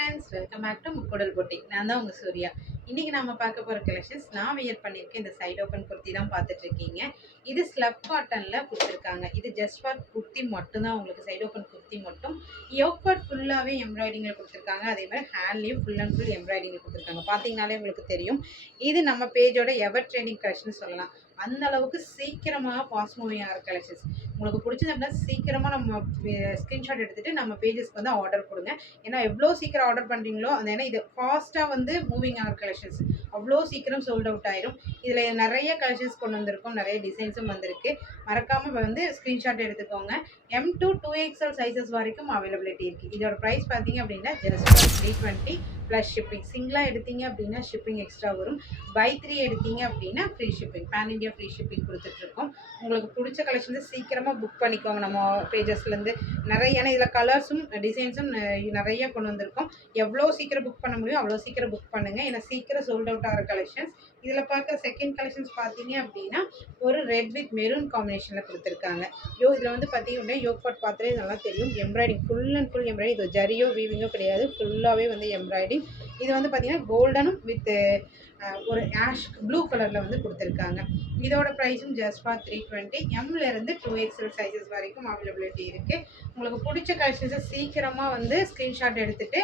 Friends, welcome back to Mukkoodal boutique. நான் தான் உங்கள் சூர்யா. இன்றைக்கி நம்ம பார்க்க போகிற கலெக்ஷன்ஸ் நான் வியர் பண்ணியிருக்கேன். இந்த சைட் ஓப்பன் குர்த்தி தான் பார்த்துட்ருக்கீங்க. இது ஸ்லப் காட்டனில் கொடுத்துருக்காங்க. இது ஜஸ்ட் ஃபார் குர்த்தி மட்டும்தான், உங்களுக்கு சைட் ஓப்பன் குர்த்தி மட்டும். யோக் பார்ட் ஃபுல்லாகவே எம்ப்ராய்டிங்கில் கொடுத்துருக்காங்க. அதே மாதிரி ஹேண்ட்லேயும் ஃபுல் அண்ட் ஃபுல் எம்ப்ராய்டிங்கில் கொடுத்துருக்காங்க. பார்த்தீங்கனாலே உங்களுக்கு தெரியும். இது நம்ம பேஜோட எவர் ட்ரெண்டிங் கலெக்ஷன் சொல்லலாம். அந்த அளவுக்கு சீக்கிரமாக ஃபாஸ்ட் மூவிங் ஆகிற கலெக்ஷன்ஸ். உங்களுக்கு பிடிச்சது அப்படின்னா சீக்கிரமாக நம்ம ஸ்க்ரீன்ஷாட் எடுத்துகிட்டு நம்ம பேஜஸ்க்கு வந்து ஆர்டர் கொடுங்க. ஏன்னா எவ்வளோ சீக்கிரம் ஆர்டர் பண்ணுறீங்களோ அந்த, ஏன்னா இது ஃபாஸ்ட்டாக வந்து மூவிங் ஆகிற கலெக்ஷன்ஸ், அவ்வளோ சீக்கிரம் சோல்ட் அவுட் ஆயிரும். இதில் நிறைய கலெக்ஷன்ஸ் கொண்டு வந்திருக்கோம், நிறைய டிசைன்ஸும் வந்திருக்கு. மறக்காமல் வந்து ஸ்க்ரீன்ஷாட் எடுத்துக்கோங்க. M2 2XL சைஸஸ் வரைக்கும் அவைலபிலிட்டி இருக்குது. இதோட ப்ரைஸ் பார்த்தீங்க அப்படின்னா ஜஸ்ட் 320 ப்ளஸ் ஷிப்பிங். சிங்கிளாக எடுத்தீங்க அப்படின்னா ஷிப்பிங் எக்ஸ்ட்ரா வரும். பை 3 எடுத்தீங்க அப்படின்னா free shipping, pan India free shipping கொடுத்துட்ருக்கோம். உங்களுக்கு பிடிச்ச கலெக்ஷன்ஸ் சீக்கிரமாக புக் பண்ணிக்கோங்க நம்ம பேஜஸ்லேருந்து. நிறைய, ஏன்னா இதில் கலர்ஸும் டிசைன்ஸும் நிறைய கொண்டு வந்திருக்கோம். எவ்வளோ சீக்கிரம் புக் பண்ண முடியும் அவ்வளோ சீக்கிரம் புக் பண்ணுங்கள், ஏன்னா சீக்கிரம் சோல்ட் அவுட் ஆகிற கலெக்ஷன்ஸ். இதில் பார்க்குற செகண்ட் கலெக்ஷன்ஸ் பார்த்தீங்க அப்படின்னா ஒரு ரெட் வித் மெரூன் காம்பினேஷனில் கொடுத்துருக்காங்க. இதில் வந்து பார்த்தீங்க அப்படின்னா யோக் பார்ட் பார்த்தாலே நல்லா தெரியும். Embroidery full and full embroidery. இது ஜரியோ வீவிங்கோ கிடையாது, ஃபுல்லாகவே வந்து எம்ப்ராய்டிங். இது வந்து பார்த்தீங்கன்னா கோல்டனும் வித் ஒரு ஆஷ் ப்ளூ கலரில் வந்து கொடுத்துருக்காங்க. இதோட ப்ரைஸும் ஜஸ்ட் ஃபார் 320. எம்லேருந்து 2XL சைஸஸ் வரைக்கும் அவைலபிலிட்டி இருக்குது. உங்களுக்கு பிடிச்ச கலெக்ஷன்ஸை சீக்கிரமாக வந்து ஸ்க்ரீன்ஷாட் எடுத்துகிட்டு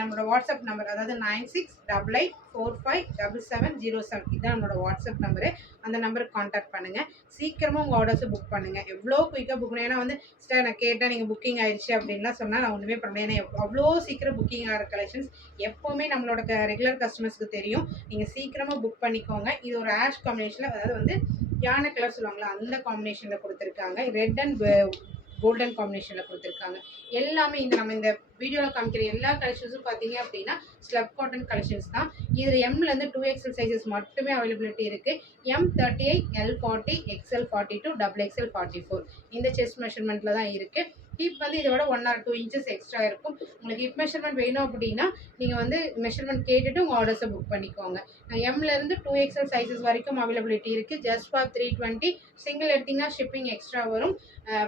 நம்மளோட வாட்ஸ்அப் நம்பர், அதாவது 9688457707, இதுதான் நம்மளோட வாட்ஸ்அப் நம்பரு. அந்த நம்பருக்கு காண்டாக்ட் பண்ணுங்கள். சீக்கிரமாக உங்கள் ஆர்டர்ஸை புக் பண்ணுங்கள். எவ்வளோ குயிக்காக புக் பண்ணணும். ஏன்னா வந்து சார் நான் கேட்டால் நீங்கள் புக்கிங் ஆயிடுச்சு அப்படின்லாம் சொன்னால் நான் ஒன்றுமே பண்ணல. ஏன்னா அவ்வளோ சீக்கிரம் புக்கிங் ஆகிற கலெக்ஷன்ஸ் எப்போவுமே நம்மளோட ரெகுலர் கஸ்டமர்ஸ்க்கு தெரியும். நீங்கள் சீக்கிரமாக புக் பண்ணிக்கோங்க. இது ஒரு ஆஷ் காம்பினேஷனில், அதாவது வந்து யானை கலர் சொல்லுவாங்களா அந்த காம்பினேஷனில் கொடுத்துருக்காங்க. ரெட் அண்ட் கோல்டன் காம்பினேஷனில் கொடுத்துருக்காங்க. எல்லாமே நம்ம இந்த வீடியோவில் காமிக்கிற எல்லா கலெக்ஷன்ஸும் பார்த்தீங்க அப்படின்னா ஸ்லப் காட்டன் கலெக்ஷன்ஸ் தான். இதில் எம்லேருந்து 2XL சைஸஸ் மட்டுமே அவைலபிலிட்டி இருக்குது. M38, L40, XL42, XXL 44 இந்த செஸ்ட் மெஷர்மெண்ட்டில் தான் இருக்குது. ஹிப் வந்து இதோட 1 or 2 inches எக்ஸ்ட்ரா இருக்கும். உங்களுக்கு ஹிப் மெஷர்மெண்ட் வேணும் அப்படின்னா நீங்கள் வந்து மெஷர்மெண்ட் கேட்டுட்டு உங்கள் ஆர்டர்ஸை புக் பண்ணிக்கோங்க. எம்லேருந்து 2XL சைஸஸ் வரைக்கும் அவைலபிலிட்டி இருக்குது. Just for 320. சிங்கிள் எடுத்திங்கன்னா ஷிப்பிங் எக்ஸ்ட்ரா வரும்.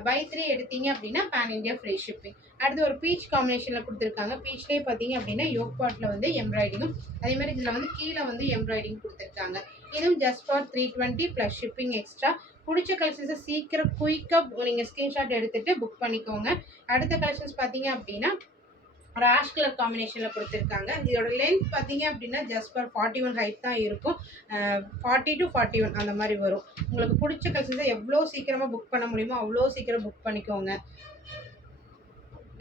பை 3 எடுத்தீங்க அப்படின்னா பேன் இண்டியா ஃப்ரீ ஷிப்பிங். அடுத்து ஒரு பீச் காம்பினேஷனில் கொடுத்துருக்காங்க. பீச்லேயே பார்த்தீங்க அப்படின்னா யோக் பார்ட்டில் வந்து எம்ப்ராய்டிங்கும், அதே மாதிரி இதில் வந்து கீழே வந்து எம்ப்ராய்டிங் கொடுத்துருக்காங்க. இதுவும் just for 320 plus shipping extra. பிடிச்ச கலெக்ஷன்ஸை சீக்கிரம் குயிக்காக நீங்கள் ஸ்க்ரீன்ஷாட் எடுத்துகிட்டு புக் பண்ணிக்கோங்க. அடுத்த கலெக்ஷன்ஸ் பார்த்தீங்க அப்படின்னா ஒரு ஆஷ் கலர் காம்பினேஷனில் கொடுத்துருக்காங்க. இதோட லென்த் பார்த்தீங்க அப்படின்னா ஜஸ்ட் ஃபார் 41 ஹைட் தான் இருக்கும். 40 to 41 அந்த மாதிரி வரும். உங்களுக்கு பிடிச்ச கலெக்ஷன்ஸை எவ்வளோ சீக்கிரமாக புக் பண்ண முடியுமோ அவ்வளோ சீக்கிரம் புக் பண்ணிக்கோங்க.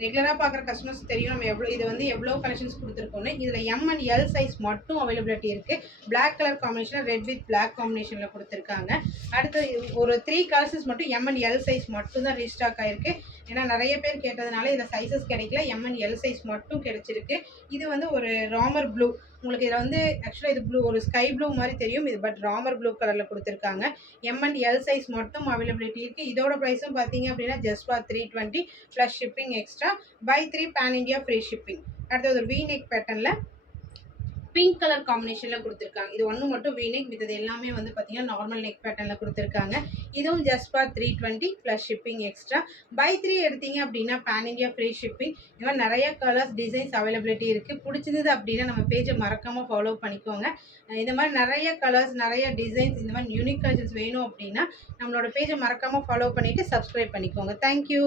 ரெகுலராக பார்க்குற கஸ்டமர்ஸ் தெரியும் நம்ம இது வந்து எவ்வளோ கலெக்ஷன்ஸ் கொடுத்துருக்கோன்னு. இதில் M and L சைஸ் மட்டும் அவைலபிலிட்டி இருக்குது. பிளாக் கலர் காம்பினேஷனில் ரெட் வித் பிளாக் காம்பினேஷனில் கொடுத்துருக்காங்க. அடுத்து ஒரு 3 கலர்ஸஸ் மட்டும் M and L சைஸ் மட்டும் தான் ரீஸ்டாக் ஆகிருக்கு. ஏன்னா நிறைய பேர் கேட்டதுனால இதில் சைஸஸ் கிடைக்கல. M and L சைஸ் மட்டும் கிடைச்சிருக்கு. இது வந்து ஒரு ராமர் ப்ளூ. உங்களுக்கு இதில் வந்து ஆக்சுவலாக இது ப்ளூ, ஒரு ஸ்கை ப்ளூ மாதிரி தெரியும் இது, பட் ராமர் ப்ளூ கலரில் கொடுத்துருக்காங்க. M and L சைஸ் மட்டும் அவைலபிலிட்டி இருக்குது. இதோட ப்ரைஸும் பார்த்தீங்க அப்படின்னா just for 320 plus shipping extra. Buy 3 pan India free shipping. அடுத்தது ஒரு V-neck பேட்டர்னில் பிங்க் கலர் காம்பினேஷனில் கொடுத்துருக்காங்க. இது ஒன்று மட்டும் V-neck, மித்தது எல்லாமே வந்து பார்த்தீங்கன்னா நார்மல் நெக் பேட்டர்னில் கொடுத்துருக்காங்க. இதுவும் just for 320 plus shipping extra. Buy 3 எடுத்தீங்க அப்படின்னா பேன் இண்டியா ஃப்ரீ ஷிப்பிங். இந்த மாதிரி நிறைய கலர்ஸ் டிசைன்ஸ் அவைலபிலிட்டி இருக்குது. பிடிச்சிருந்தது அப்படின்னா நம்ம பேஜை மறக்காமல் ஃபாலோ பண்ணிக்கோங்க. இந்த மாதிரி நிறைய கலர்ஸ், நிறைய டிசைன்ஸ், இந்த மாதிரி யூனிக் கலெக்ஷன்ஸ் வேணும் அப்படின்னா நம்மளோட பேஜை மறக்காமல் ஃபாலோ பண்ணிவிட்டு சப்ஸ்கிரைப் பண்ணிக்கோங்க. தேங்க்யூ.